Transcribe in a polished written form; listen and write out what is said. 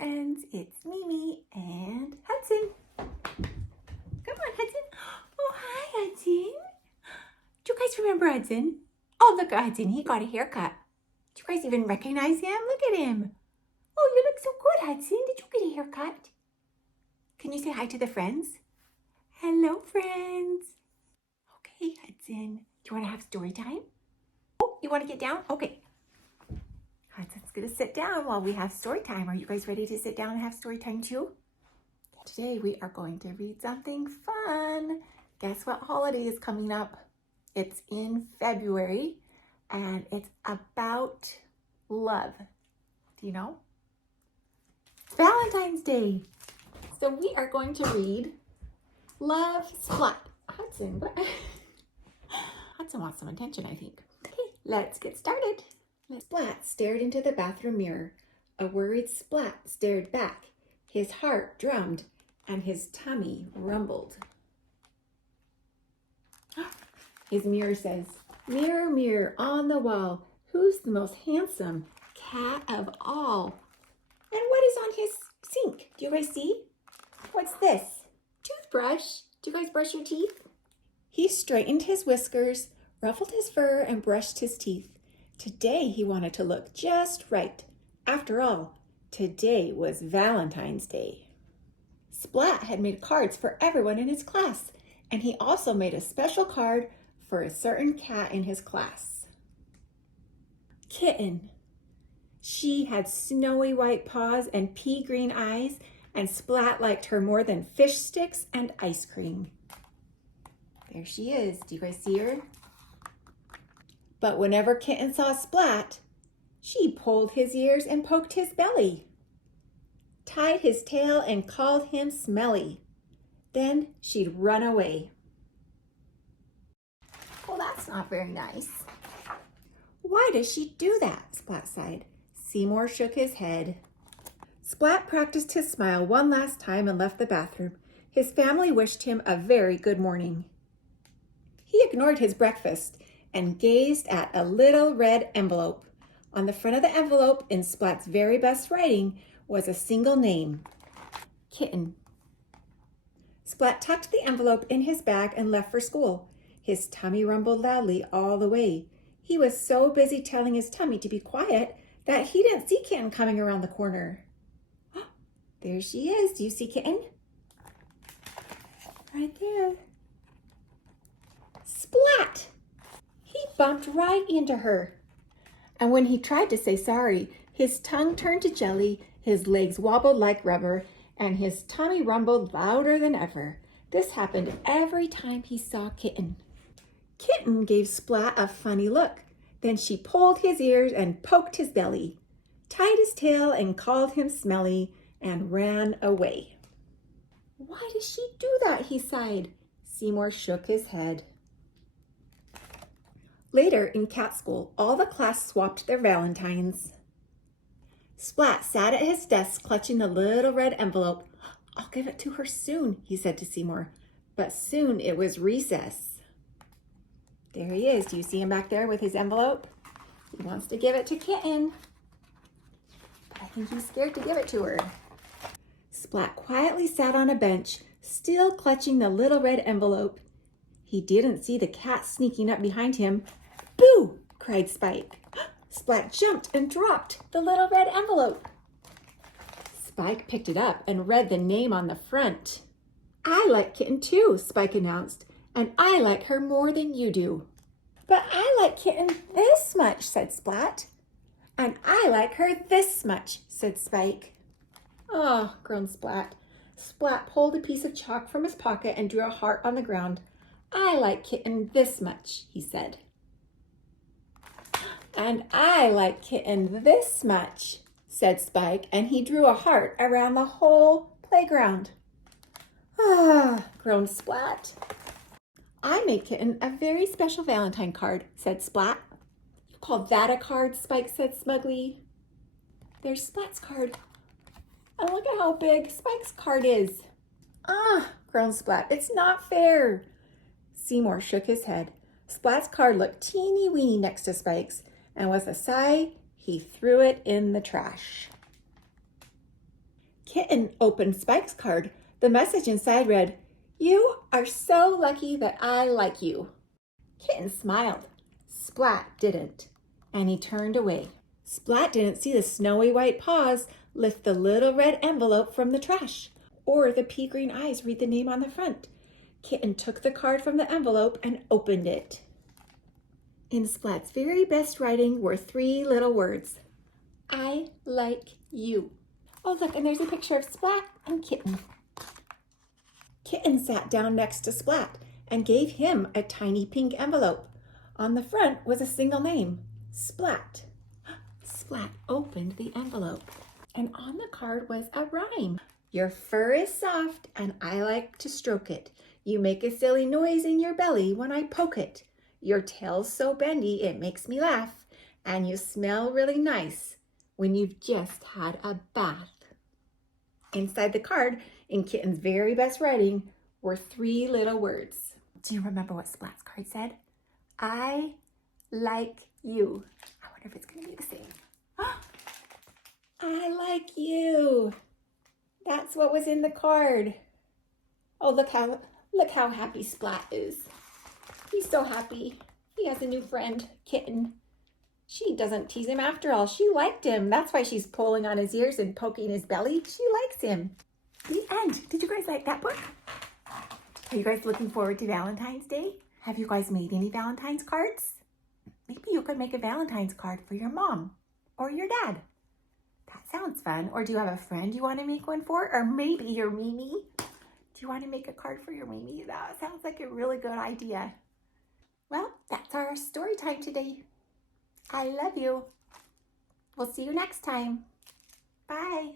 friends, it's Mimi and Hudson. Come on, Hudson. Oh, hi, Hudson. Do you guys remember Hudson? Oh, look at Hudson. He got a haircut. Do you guys even recognize him? Look at him. Oh, you look so good, Hudson. Did you get a haircut? Can you say hi to the friends? Hello, friends. Okay, Hudson. Do you want to have story time? Oh, you want to get down? Okay. Hudson's going to sit down while we have story time. Are you guys ready to sit down and have story time too? Today we are going to read something fun. Guess what holiday is coming up? It's in February and it's about love. Do you know? It's Valentine's Day. So we are going to read Love Splat. Hudson, what? Hudson wants some attention, I think. Okay, let's get started. Splat stared into the bathroom mirror. A worried Splat stared back. His heart drummed and his tummy rumbled. His mirror says, "Mirror, mirror on the wall, who's the most handsome cat of all?" And what is on his sink? Do you guys see? What's this? Toothbrush. Do you guys brush your teeth? He straightened his whiskers, ruffled his fur, and brushed his teeth. Today he wanted to look just right. After all, today was Valentine's Day. Splat had made cards for everyone in his class, and he also made a special card for a certain cat in his class. Kitten. She had snowy white paws and pea green eyes, and Splat liked her more than fish sticks and ice cream. There she is. Do you guys see her? But whenever Kitten saw Splat, she pulled his ears and poked his belly, tied his tail and called him smelly. Then she'd run away. Well, that's not very nice. Why does she do that? Splat sighed. Seymour shook his head. Splat practiced his smile one last time and left the bathroom. His family wished him a very good morning. He ignored his breakfast and gazed at a little red envelope. On the front of the envelope, in Splat's very best writing, was a single name, Kitten. Splat tucked the envelope in his bag and left for school. His tummy rumbled loudly all the way. He was so busy telling his tummy to be quiet that he didn't see Kitten coming around the corner. Oh, there she is. Do you see Kitten? Right there. Splat! He bumped right into her. And when he tried to say sorry, his tongue turned to jelly, his legs wobbled like rubber, and his tummy rumbled louder than ever. This happened every time he saw Kitten. Kitten gave Splat a funny look. Then she pulled his ears and poked his belly, tied his tail and called him smelly, and ran away. Why does she do that? He sighed. Seymour shook his head. Later in cat school, all the class swapped their Valentines. Splat sat at his desk clutching the little red envelope. "I'll give it to her soon," he said to Seymour. But soon it was recess. There he is. Do you see him back there with his envelope? He wants to give it to Kitten. But I think he's scared to give it to her. Splat quietly sat on a bench, still clutching the little red envelope. He didn't see the cat sneaking up behind him. "Boo!" cried Spike. Splat jumped and dropped the little red envelope. Spike picked it up and read the name on the front. "I like Kitten too," Spike announced, "and I like her more than you do." "But I like Kitten this much," said Splat. "And I like her this much," said Spike. "Oh," groaned Splat. Splat pulled a piece of chalk from his pocket and drew a heart on the ground. "I like Kitten this much," he said. "And I like Kitten this much," said Spike, and he drew a heart around the whole playground. "Ah," groaned Splat. "I made Kitten a very special Valentine card," said Splat. "You call that a card?" Spike said smugly. "There's Splat's card. And look at how big Spike's card is." "Ah," groaned Splat, "it's not fair." Seymour shook his head. Splat's card looked teeny weeny next to Spike's, and with a sigh, he threw it in the trash. Kitten opened Spike's card. The message inside read, "You are so lucky that I like you." Kitten smiled. Splat didn't, and he turned away. Splat didn't see the snowy white paws lift the little red envelope from the trash, or the pea green eyes read the name on the front. Kitten took the card from the envelope and opened it. In Splat's very best writing were 3 little words. I like you. Oh, look, and there's a picture of Splat and Kitten. Kitten sat down next to Splat and gave him a tiny pink envelope. On the front was a single name, Splat. Splat opened the envelope, and on the card was a rhyme. Your fur is soft, and I like to stroke it. You make a silly noise in your belly when I poke it. Your tail's so bendy it makes me laugh, and you smell really nice when you've just had a bath. Inside the card, in Kitten's very best writing, were 3 little words. Do you remember what Splat's card said? I like you. I wonder if it's going to be the same. I like you. That's what was in the card. Oh, look how happy Splat is. He's so happy. He has a new friend, Kitten. She doesn't tease him after all. She liked him. That's why she's pulling on his ears and poking his belly. She likes him. The end. Did you guys like that book? Are you guys looking forward to Valentine's Day? Have you guys made any Valentine's cards? Maybe you could make a Valentine's card for your mom or your dad. That sounds fun. Or do you have a friend you want to make one for? Or maybe your Mimi? Do you want to make a card for your Mimi? That sounds like a really good idea. Well, that's our story time today. I love you. We'll see you next time. Bye.